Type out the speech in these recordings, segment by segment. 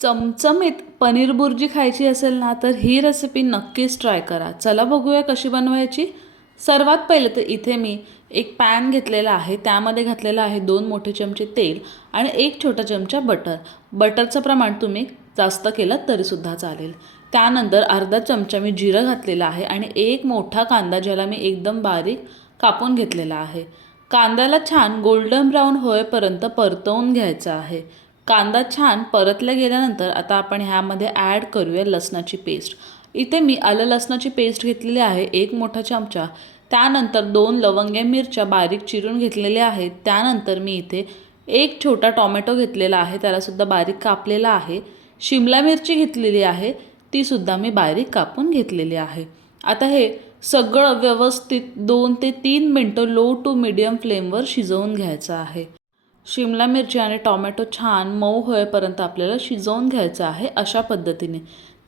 चमचमीत पनीर बुर्जी खायची असेल ना तर ही रेसिपी नक्कीच ट्राय करा. चला बघूया कशी बनवायची. सर्वात पहिले तर इथे मी एक पॅन घेतलेला आहे. त्यामध्ये घातलेला आहे 2 मोठे चमचे तेल आणि 1 छोटा चमचा बटर. बटरचं प्रमाण तुम्ही जास्त केलं तरीसुद्धा चालेल. त्यानंतर अर्धा चमचा मी जिरं घातलेलं आहे आणि एक मोठा कांदा ज्याला मी एकदम बारीक कापून घेतलेला आहे. कांद्याला छान गोल्डन ब्राऊन होईपर्यंत परतवून घ्यायचा आहे. कांदा छान परतला गेल्यानंतर आता आपण ह्यामध्ये ॲड करूया लसणाची पेस्ट. इथे मी आलं लसणाची पेस्ट घेतलेली आहे 1 मोठा चमचा. त्यानंतर 2 लवंग्या मिरच्या बारीक चिरून घेतलेल्या आहेत. त्यानंतर मी इथे 1 छोटा टोमॅटो घेतलेला आहे, त्यालासुद्धा बारीक कापलेला आहे. शिमला मिरची घेतलेली आहे, तीसुद्धा मी बारीक कापून घेतलेली आहे. आता हे सगळं व्यवस्थित 2 ते 3 मिनटं लो टू मीडियम फ्लेमवर शिजवून घ्यायचं आहे. शिमला मिरची आणि टोमॅटो छान मऊ होईपर्यंत आपल्याला शिजवून घ्यायचं आहे अशा पद्धतीने.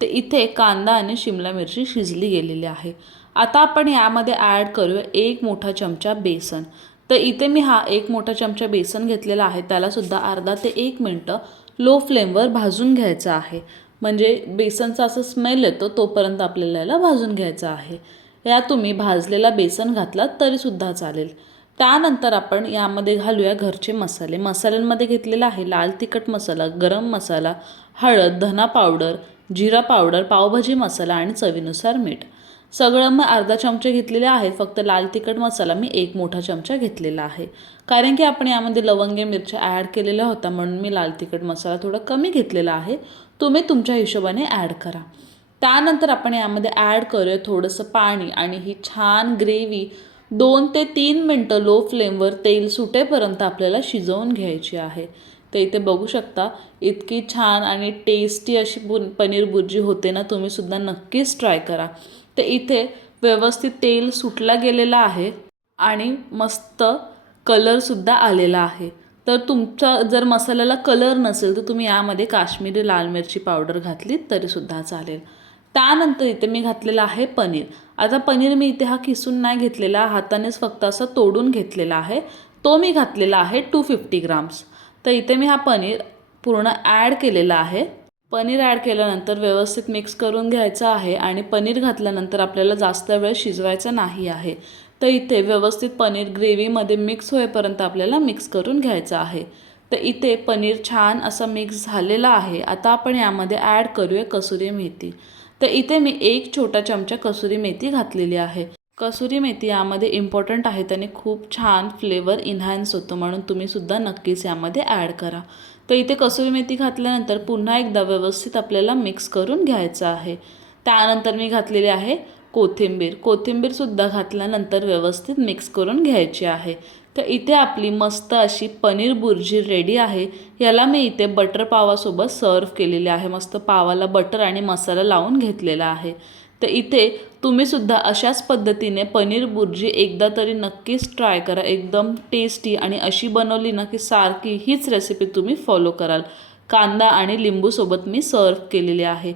तर इथे कांदा आणि शिमला मिरची शिजली गेलेली आहे. आता आपण यामध्ये ॲड करूया 1 मोठा चमचा बेसन. तर इथे मी हा 1 मोठा चमचा बेसन घेतलेला आहे, त्यालासुद्धा अर्धा ते 1 मिनटं लो फ्लेमवर भाजून घ्यायचं आहे. म्हणजे बेसनचा असं स्मेल येतो तोपर्यंत आपल्याला याला भाजून घ्यायचं आहे. या तुम्ही भाजलेला बेसन घातलात तरीसुद्धा चालेल. त्यानंतर आपण यामध्ये घालूया घरचे मसाले. मसाल्यांमध्ये घेतलेला आहे लाल तिखट मसाला, गरम मसाला, हळद, धना पावडर, जिरा पावडर, पावभाजी मसाला आणि चवीनुसार मीठ. सगळं मग अर्धा चमचे घेतलेले आहेत. फक्त लाल तिखट मसाला मी 1 मोठा चमचा घेतलेला आहे. कारण की आपण यामध्ये लवंगे मिरच्या ॲड केलेल्या होत्या म्हणून मी लाल तिखट मसाला थोडा कमी घेतलेला आहे. तुम्ही तुमच्या हिशोबाने ॲड करा. त्यानंतर आपण यामध्ये ॲड करूया थोडंसं पाणी आणि ही छान ग्रेव्ही 2 ते 3 मिनटं लो फ्लेमवर तेल सुटेपर्यंत आपल्याला शिजवून घ्यायची आहे. तर इथे बघू शकता इतकी छान आणि टेस्टी अशी पनीर बुर्जी होते ना, तुम्हीसुद्धा नक्कीच ट्राय करा. तर इथे व्यवस्थित तेल सुटला गेलेला आहे आणि मस्त कलरसुद्धा आलेला आहे. तर तुमचा जर मसाल्याला कलर नसेल तर तुम्ही यामध्ये काश्मीरी लाल मिरची पावडर घातलीत तरीसुद्धा चालेल. त्यानंतर इथे मी घातलेला आहे पनीर. आता पनीर मी इथे हा किसून नाही घेतलेला, हातानेच फक्त असं तोडून घेतलेला आहे. तो मी घातलेला आहे 250 ग्राम्स. तर इथे मी हा पनीर पूर्ण ॲड केलेला आहे. पनीर ॲड केल्यानंतर व्यवस्थित मिक्स करून घ्यायचं आहे आणि पनीर घातल्यानंतर आपल्याला जास्त वेळ शिजवायचं नाही आहे. तर इथे व्यवस्थित पनीर ग्रेव्हीमध्ये मिक्स होईपर्यंत आपल्याला मिक्स करून घ्यायचं आहे. तर इथे पनीर छान असं मिक्स झालेलं आहे. आता आपण यामध्ये ॲड करूया कसुरी मेथी. तर इथे मी 1 छोटा चमचा कसुरी मेथी घातलेली आहे. कसुरी मेथी यामध्ये इम्पॉर्टंट आहे, त्याने खूप छान फ्लेवर इन्हान्स होतो म्हणून तुम्हीसुद्धा नक्कीच यामध्ये ॲड करा. तर इथे कसुरी मेथी घातल्यानंतर पुन्हा एकदा व्यवस्थित आपल्याला मिक्स करून घ्यायचं आहे. त्यानंतर मी घातलेली आहे कोथिंबीर. कोथिंबीरसुद्धा घातल्यानंतर व्यवस्थित मिक्स करून घ्यायची आहे. तर इथे आपली मस्त अशी पनीर बुर्जी रेडी आहे. याला मी इथे बटर पावासोबत सर्व केलेली आहे. मस्त पावाला बटर आणि मसाला लावून घेतलेला आहे. तर इथे तुम्हीसुद्धा अशाच पद्धतीने पनीर बुर्जी एकदा तरी नक्कीच ट्राय करा. एकदम टेस्टी आणि अशी बनवली ना की सारखी हीच रेसिपी तुम्ही फॉलो कराल. कांदा आणि लिंबूसोबत मी सर्व केलेली आहे.